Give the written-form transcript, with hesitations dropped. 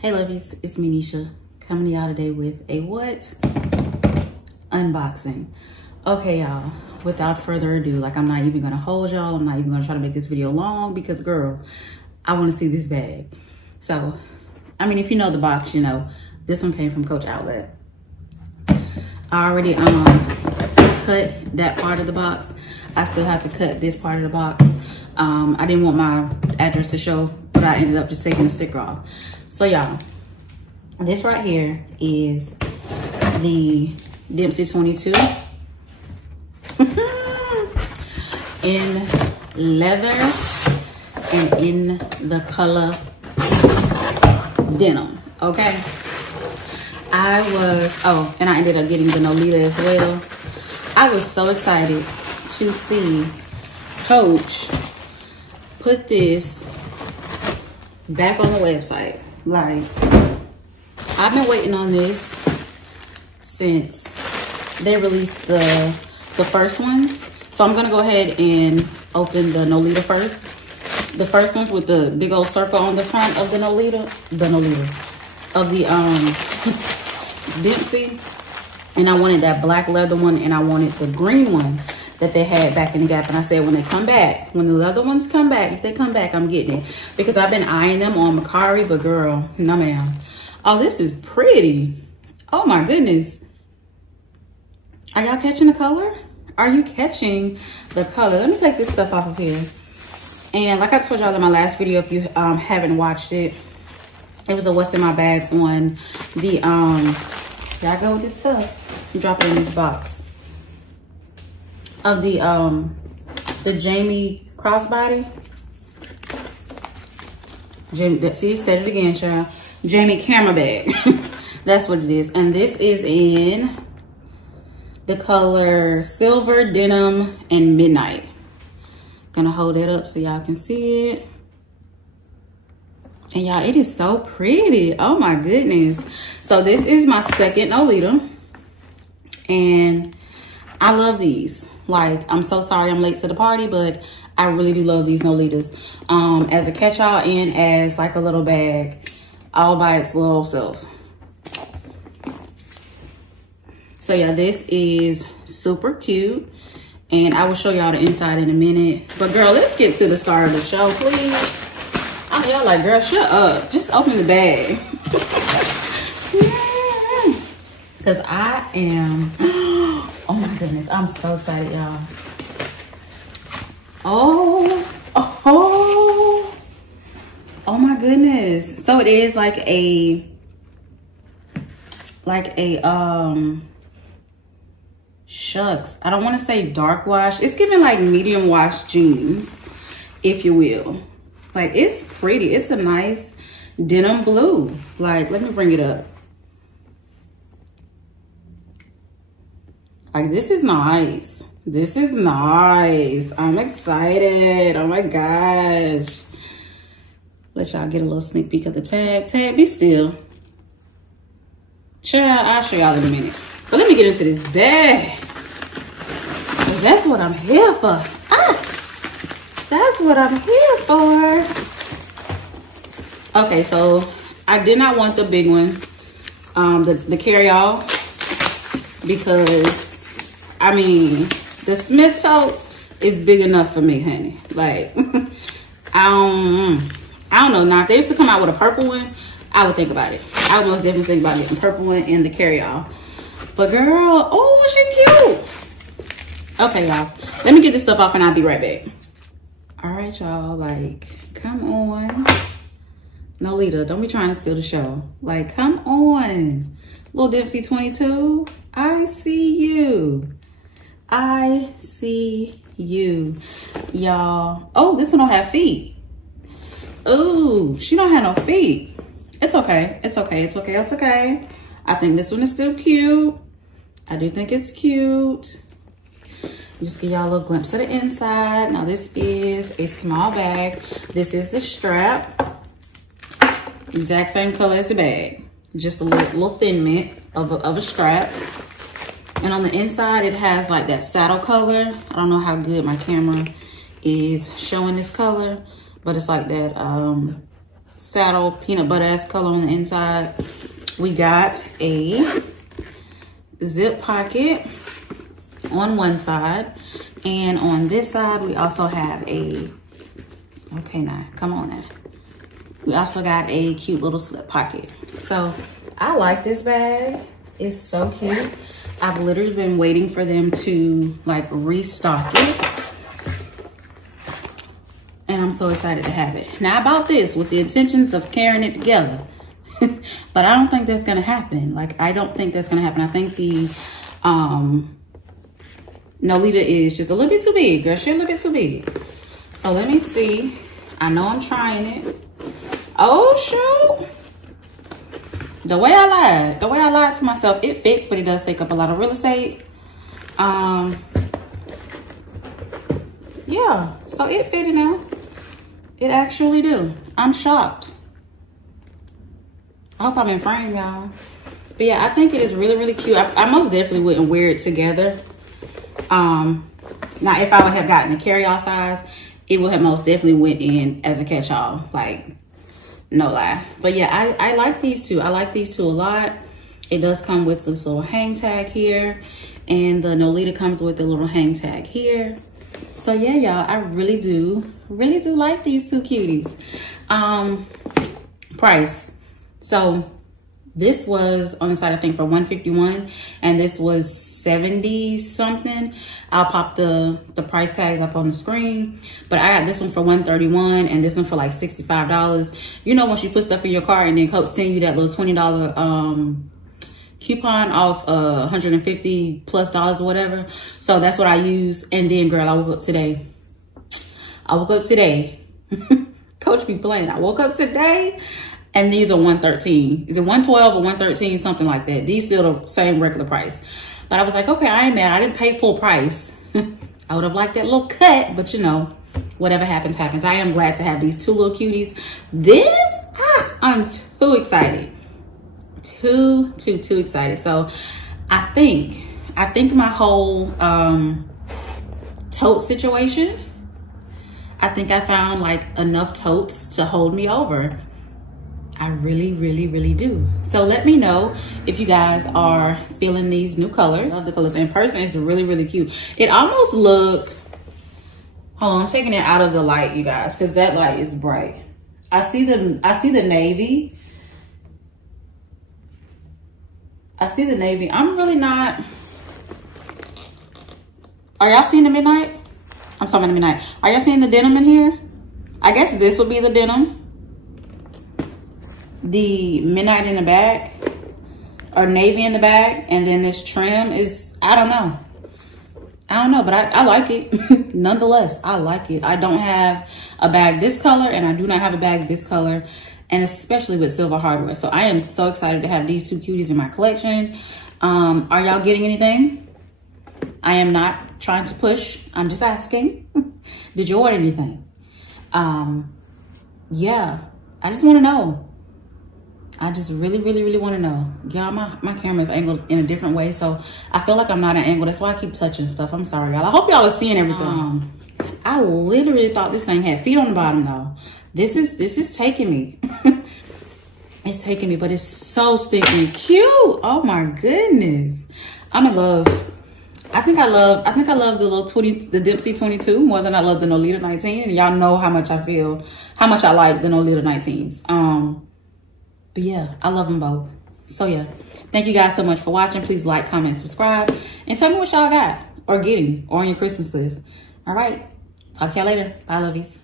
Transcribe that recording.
Hey lovies, it's me Nisha, coming to y'all today with a what? Unboxing. Okay y'all, without further ado, like I'm not even gonna hold y'all, I'm not even gonna try to make this video long because girl, I wanna see this bag. So, I mean, if you know the box, you know, this one came from Coach Outlet. I already cut that part of the box. I still have to cut this part of the box. I didn't want my address to show, but I ended up just taking the sticker off. So y'all, this right here is the Dempsey 22 in leather and in the color denim, okay? And I ended up getting the Nolita as well. I was so excited to see Coach put this back on the website. Like, I've been waiting on this since they released the first ones. So I'm gonna go ahead and open the Nolita first. The first ones with the big old circle on the front of the Nolita, of the Dempsey. And I wanted that black leather one, and I wanted the green one that they had back in the Gap. And I said, when they come back, when the leather ones come back, if they come back, I'm getting it. Because I've been eyeing them on Macari, but girl, no ma'am. Oh, this is pretty. Oh my goodness. Are y'all catching the color? Are you catching the color? Let me take this stuff off of here. And like I told y'all in my last video, if you haven't watched it, it was a what's in my bag on the, y'all go with this stuff. Drop it in this box. Of the Jamie crossbody. See, said it again, child. Jamie camera bag. That's what it is. And this is in the color silver, denim, and midnight. Gonna hold it up so y'all can see it. And y'all, it is so pretty. Oh my goodness. So this is my second Nolita. And I love these. Like, I'm so sorry I'm late to the party, but I really do love these Nolitas. As a catch-all and as like a little bag, all by its little self. So yeah, this is super cute. And I will show y'all the inside in a minute. But girl, let's get to the start of the show, please. I mean, y'all like, girl, shut up. Just open the bag. Because I am... Oh my goodness, I'm so excited, y'all. Oh my goodness. So it is like a shucks. I don't want to say dark wash. It's giving like medium wash jeans, if you will. Like, it's pretty. It's a nice denim blue. Like, let me bring it up. Like, this is nice. This is nice. I'm excited. Oh my gosh. Let y'all get a little sneak peek of the tag. Tag, be still. Child, I'll show y'all in a minute. But let me get into this bag. Cause that's what I'm here for. That's what I'm here for. Okay, so I did not want the big one. The carry-all. Because I mean, the Smith tote is big enough for me, honey. Like, I don't know. Now, if they used to come out with a purple one, I would think about it. I would most definitely think about getting the purple one and the carry-all. But girl, oh, she's cute. Okay, y'all. Let me get this stuff off and I'll be right back. All right, y'all. Like, come on. Nolita, don't be trying to steal the show. Like, come on. Little Dempsey 22. I see you. I see you, y'all. Oh, this one don't have feet. Oh, she don't have no feet. It's okay. It's okay. It's okay. It's okay. I think this one is still cute. I do think it's cute. Just give y'all a little glimpse of the inside. Now, this is a small bag. This is the strap. Exact same color as the bag. Just a little thin mint of a strap. And on the inside, it has like that saddle color. I don't know how good my camera is showing this color, but it's like that saddle peanut butter ass color on the inside. We got a zip pocket on one side, and on this side we also have a, okay now, come on now. We also got a cute little slip pocket. So I like this bag. It's so cute. I've literally been waiting for them to like restock it. And I'm so excited to have it. Now I bought this with the intentions of carrying it together. But I don't think that's gonna happen. Like, I don't think that's gonna happen. I think the Nolita is just a little bit too big, girl. She's a little bit too big. So let me see. I know I'm trying it. Oh shoot. The way I lied to myself, it fits, but it does take up a lot of real estate. Yeah, so it fitted now. It actually do. I'm shocked. I hope I'm in frame, y'all. But yeah, I think it is really, really cute. I most definitely wouldn't wear it together. Now, if I would have gotten the carry-all size, it would have most definitely went in as a catch-all. Like, no lie. But yeah, I like these two. I like these two a lot. It does come with this little hang tag here. And the Nolita comes with the little hang tag here. So yeah, y'all, I really do like these two cuties. Price. So this was on the side, I think, for $151, and this was 70 something. I'll pop the price tags up on the screen, but I got this one for $131 and this one for like $65. You know, once you put stuff in your cart and then Coach send you that little $20 coupon off $150 plus or whatever. So that's what I use. And then, girl, I woke up today. Coach be playing. I woke up today. And these are $113. Is it $112 or $113? Something like that. These still the same regular price. But I was like, okay, I ain't mad. I didn't pay full price. I would have liked that little cut, but you know, whatever happens, happens. I am glad to have these two little cuties. This, I'm too excited. Too excited. So I think my whole tote situation, I think I found like enough totes to hold me over. I really do. So let me know if you guys are feeling these new colors. I love the colors. In person, it's really cute. It almost look, hold on, I'm taking it out of the light, you guys, because that light is bright. I see the navy. I see the navy. I'm really not. Are y'all seeing the midnight? I'm talking about the midnight. Are y'all seeing the denim in here? I guess this would be the denim. The midnight in the back, or navy in the back, and then this trim is, I don't know, but I like it. Nonetheless, I like it. I don't have a bag this color, and I do not have a bag this color, and especially with silver hardware. So I am so excited to have these two cuties in my collection. Are y'all getting anything? I am not trying to push. I'm just asking. Did you order anything? Yeah, I just want to know. I just really want to know. Y'all, my camera is angled in a different way, so I feel like I'm not an angle. That's why I keep touching stuff. I'm sorry, y'all. I hope y'all are seeing everything. I literally thought this thing had feet on the bottom, though. This is taking me. It's taking me, but it's so stinking cute. Oh my goodness. I'm in love. I think I love the Dempsey 22 more than I love the Nolita 19. And y'all know how much I like the Nolita 19s. But yeah, I love them both. So yeah, thank you guys so much for watching. Please like, comment, subscribe, and tell me what y'all got or getting or on your Christmas list. All right, talk to y'all later. Bye, lovies.